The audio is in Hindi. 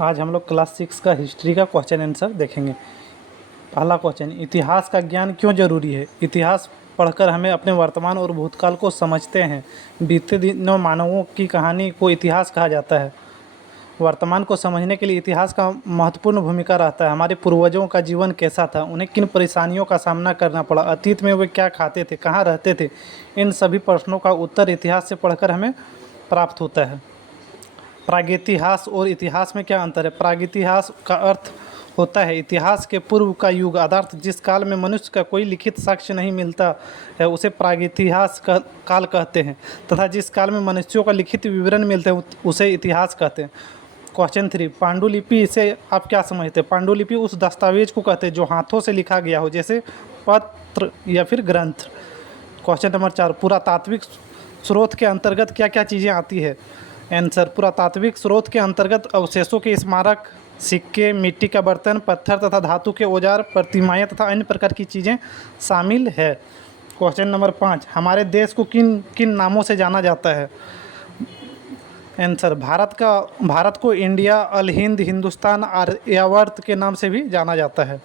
आज हम लोग क्लास 6 का हिस्ट्री का क्वेश्चन आंसर देखेंगे। पहला क्वेश्चन, इतिहास का ज्ञान क्यों जरूरी है? इतिहास पढ़कर हमें अपने वर्तमान और भूतकाल को समझते हैं। बीते दिनों मानवों की कहानी को इतिहास कहा जाता है। वर्तमान को समझने के लिए इतिहास का महत्वपूर्ण भूमिका रहता है। हमारे पूर्वजों का जीवन कैसा था, उन्हें किन परेशानियों का सामना करना पड़ा, अतीत में वे क्या खाते थे, कहाँ रहते थे, इन सभी प्रश्नों का उत्तर इतिहास से पढ़कर हमें प्राप्त होता है। प्रागैतिहास और इतिहास में क्या अंतर है? प्रागैतिहास का अर्थ होता है इतिहास के पूर्व का युग, अर्थात जिस काल में मनुष्य का कोई लिखित साक्ष्य नहीं मिलता है उसे प्रागैतिहास काल कहते हैं, तथा जिस काल में मनुष्यों का लिखित विवरण मिलते हैं उसे इतिहास कहते हैं। क्वेश्चन 3, पांडुलिपि से आप क्या समझते हैं? पांडुलिपि उस दस्तावेज को कहते हैं जो हाथों से लिखा गया हो, जैसे पत्र या फिर ग्रंथ। क्वेश्चन नंबर 4, पुरातात्विक स्रोत के अंतर्गत क्या क्या चीज़ें आती है? आंसर, पुरातात्विक स्रोत के अंतर्गत अवशेषों के स्मारक, सिक्के, मिट्टी का बर्तन, पत्थर तथा धातु के औजार, प्रतिमाएं तथा अन्य प्रकार की चीज़ें शामिल है। क्वेश्चन नंबर 5, हमारे देश को किन किन नामों से जाना जाता है? आंसर, भारत को इंडिया, अल हिंद, हिंदुस्तान, आर्यावर्त के नाम से भी जाना जाता है।